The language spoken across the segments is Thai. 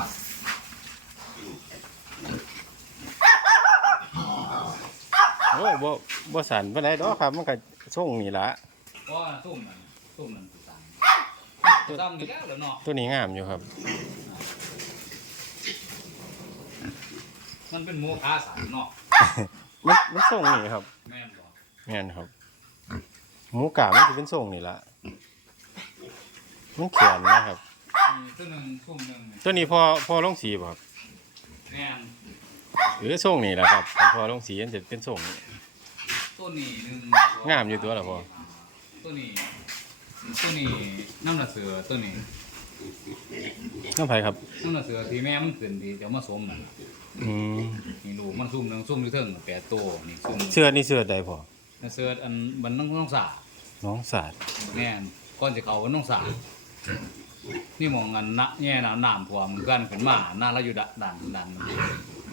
ครับโอ้ยบ่บ่สั่นปานใดดอกครับมันก็ส่งนี่ล่ะเพราะว่าซุ่มมันซุ่มมันตุตังซ้ำนี่แล้วเหรอเนาะตัวนี้งามอยู่ครับ มันเป็นหมูขาสันเนาะมันมันส่งนี่ครับแม่นบ่แม่นครับ หมูกามันสิเป็นส่งนี่ล่ะมันแข็งนะครับมี ตัวหนึ่งซุ่มหนึ่งนี่ตัวนี้พอพอลงสีบ่ครับแม่นหรือส่งนี่ล่ะครับพอลงสีมันจะเป็นส่งนี่ ตัวนี้หนึ่งงามอยู่ตัวละพ่อ ตัวนี้ตัวนี้น้ำหนักเสือตัวนี้น้ำไผครับน้ำหนักเสือที่แม่มันขึ้นที่เดี๋ยวมาสมนั่นน่ะอืมนี่ลูกมันซุ่มหนึ่งซุ่มอยู่เทิงแปดตัวนี่ซุ่มเสื้อนี่เสื้อใดพอน่ะเสืออันบันน้องน้องสาน้องสาดแม่นก่อนจะเข้าวันน้องสา นี่มองกันนะแง่น้ำน้ำท่วมกันขึ้นมาหน้าเราอยู่ดันดันดัน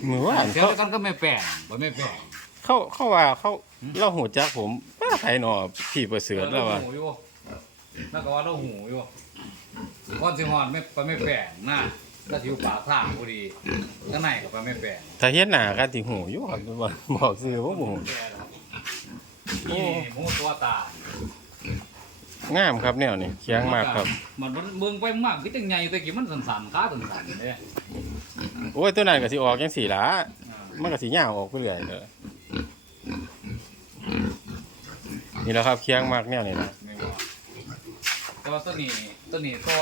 มือว่าเสียเขาวกันก็ไม่แปลงบ่ไม่แปลง เขาเขาว่าเขาหืม เราหูจักผมป้าไผหนอพี่ประเสริฐแล้วว่าหูอยู่แล้วก็ว่าเราหูอยู่ก่อนสิฮอดไม่ไปไม่แปลงหน้าถ้าอยู่ปากทางพอดีข้างในก็ไปไม่แปลงถ้าเฮ็ดหน้าก็สิหูอยู่ครับบ่บอกซื้อบ่หูนี่หมูตัวตาย งามครับแนวนี้เคียงมากครับ มันมันเบิ่งไปมากคิดจังใหญ่แต่กี้มันสั่นๆขาสั่นๆเด้โอ้ยตัวนั้นก็สิออกจังสี่ล่ะอ่ามันก็สิยาวออกไปเรื่อยเด้อนี่แหละครับเคียงมากแนวนี้นะไม่ว่าแต่ว่าตัวนี้ตัวนี้ตัว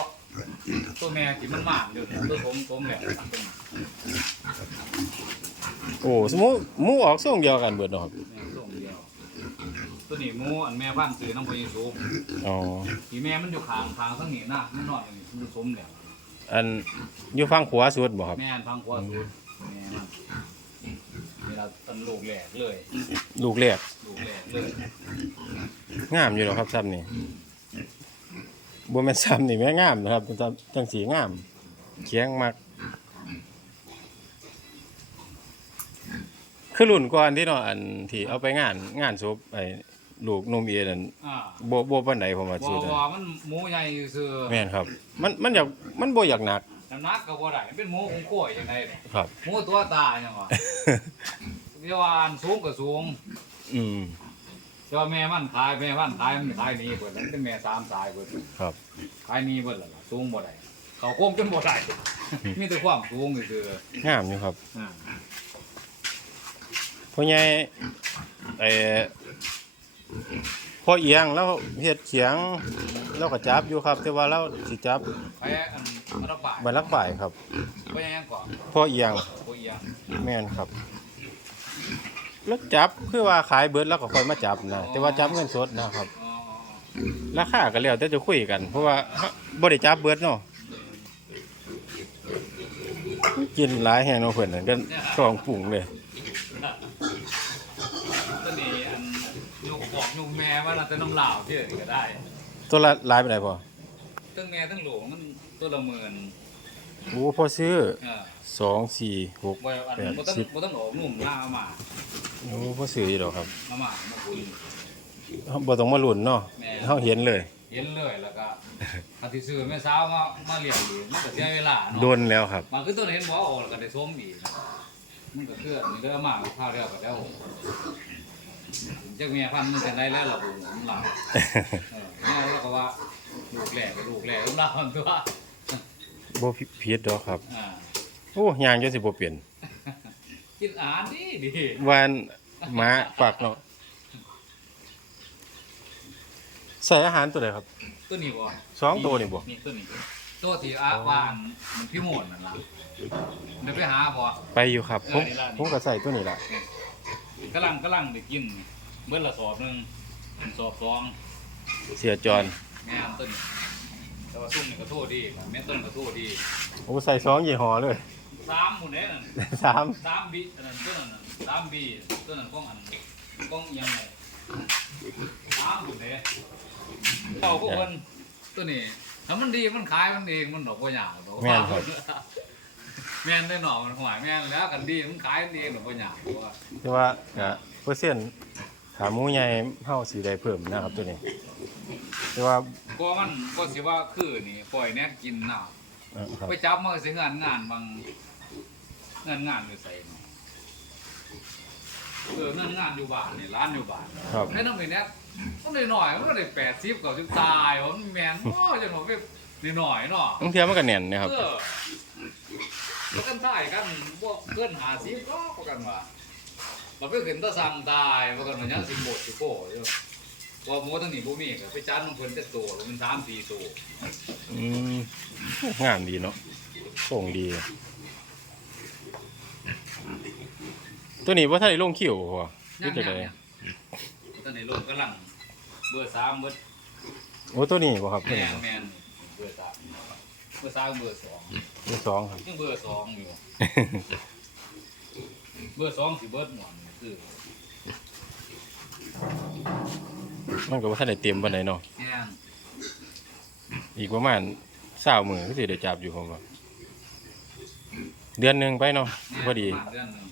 ตัวแม่ที่มันมากอยู่เนี่ยตัวผมผมแหละตัวนี้โอ้สมมุติหมูออกทรงเดียวกันเบิดเนาะครับ แม่ส่งเดียว ตัวนี้หมูอันแม่พันธุ์ซื้อน้ำพยิสูบอ๋อที่แม่มันอยู่ข้างทางทั้งนี้นะมันนอนอยู่นี่มันสมแล้วอันอยู่ฝั่งขวาสุดบ่ครับ แม่นทางขวาสุดแม่มันนี่เราตันลูกแหลกเลยลูกแรกลูกแหลกเลยงามอยู่แล้วครับซ้ำนี่บ่แม่นซ้ำนี่แม่งามนะครับจังจังสีงามเคียงมากคือรุ่นก่อนที่เนาะอันที่เอาไปงานงานศพไอ้ ลูกหนุ่มเอนั่นอ่าบ่บ่ปานใดผมว่าบ่สุดบ่มันหมูใหญ่ซื่อแม่นครับ มันมันอยากมันบ่อยากหนักน้ำหนักก็บ่ได้มันเป็นหมูของกล้วยจังไดเนี่ยครับ หมูตัวตายจังว่าเรียกว่าอันสูงก็สูงอืม แต่ว่าแม่มันขายแม่มันขายมันขายหนี้เบิดแล้วมันเป็นแม่สามสายเบิดครับขายหนี้เบิดแล้วล่ะสูงบ่ได้เขาโค้งจนบ่ได้มีแต่ความสูงซื่องามอยู่ครับๆอ่าพ่อใหญ่ไอ้ พ่อเอียงแล้วเฮ็ดเสียงเราก็จับอยู่ครับแต่ว่าเราสิจับไปอันอันละบาทบันลักฝ่ายครับไปยังก่อนพ่อเอียงโอ้ยยังแม่นครับ แล้วจับคือว่าขายเบิดแล้วก็ค่อยมาจับนะแต่ว่าจับเงินสดนะครับ อ๋อราคาก็แล้วแต่จะคุยกัน เพราะว่าบ่ได้จับเบิดเนาะกินหลายแฮงเนาะเพิ่นนั่นก็ท้องปุ่งเลย ตัวนี้อันลูกบอกลูกแม่ ว่าน่าจะน้ำเหล่าเชื่อก็ได้ตัวละหลายปานใดพอทั้งแม่ทั้งหลวงมันตัวละหมื่นโอ้พอซื้อเออสองสี่หกบ่อันแปดบ่ต้องสิบบ่ต้องออกนุ่มหน้าเอามาโอ้พอซื้ออยู่ดอกครับเอามามาคุยบ่ต้องมาลุ้นเนาะแม่ เฮาเห็นเลยเห็นเลยแล้วก็อาทิตย์ซื้อแม่สาวมามาเลี้ยงอีกมันก็เสียเวลาเนาะโดนแล้วครับ มันคือตัวเห็นบ่ออกแล้วก็ได้ส้มอีกมันก็คืออันนี้เด้อมาข้าวแล้วก็แล้ว จักเมีพันธุ์มันจะได้แล้วล่ะผมของเราเออแม่เราก็ว่าลูกแหลกลูกแหลกของเราตัวบ่ผิดดอกครับอ่าโอ้ยางจนสิบ่เปลี่ยนกินอาหารดีดีวานหมาปักเนาะใส่อาหารตัวใดครับ ตัวนี้บ่สองตัวนี่บ่นี่ตัวนี้ตัวที่อาวานมันพี่โมดนั่นล่ะเดี๋ยวไปหาบ่ไปอยู่ครับผมเออนี่ล่ะนี่ผมก็ใส่ตัวนี้ล่ะกำลังกำลังได้กิน เบิ้ลละสอบหนึงสอบสองเสียจรแม่นต้นนี้แต่ว่าซุ่มนี่ก็โทษดีแม่นต้นก็โทษดีโอ้ใส่สองยี่ห้อเลยสามหมู่เด้นั่นสามสามบีอันนั้นตัวนั้นน่ะสามบีตัวนั้นก้องอันก้องอิหยังไงสามหมู่เด้เจ้าพวกคนตัวนี้ถ้ามันดีมันขายมันเองมันดอกบ่ยากดอกแม่นครับแม่นได้หนอกมันหวายแม่นแล้วกันดีมันขายมันเองดอกบ่ยากเพราะว่าแต่ว่าก็เปอร์เซ็นต์ ขาหมูใหญ่เฮาสิได้เพิ่มนะครับตัวนี้แต่ว่าก็มันก็สิว่าคือนี่ปล่อยแน่กินน้อ่าครับไปจับมาสิงานงานบางงานงานอยู่ใส่เนาะเอองานงานอยู่บ้านนี่ร้านอยู่บ้านครับให้น้องมีเนี้ยมันหน่อยๆมันก็ได้แปดสิบกับสิบตายมันแมนโอ้จังหวะไปหน่อยๆเนาะบางเทียมันก็แน่นนะครับ เออแล้วกันถ่ายกันพวกเพื่อนหาสิบก็พวกกันว่า เราไปขึ้นตะสั่งตายพวกกันมันยังสิบหมดสิบโก้อยู่ว่าหมูทั้งนี้บ่มีก็ไปจานมันเพิ่นแต่โตแล้วมันสามสี่โตอืมงามดีเนาะส่งดี ตัวนี้ว่าถ้าได้ลงคิวบ่ยัรู้งจักยังไดยังตอนนี้ลงกำลังเบอร์สามเบอร์โอ้ตัวนี้บ่ครับแมตัวนี้นแมนเบอร์สามเบอร์สามเบอร์สองตัวสองครับ ยังเบอร์สองอยู่ เบอร์สองสิเบิร์ดหมอนคือมันก็บ่ทันได้เต็มปานใดเนาะแม่นอีกประมาณ20มื้อก็สิได้จับอยู่ผมว่าเดือนหนึงไปเนาะแม่นพอดีประมาณเดือนหนึ่ง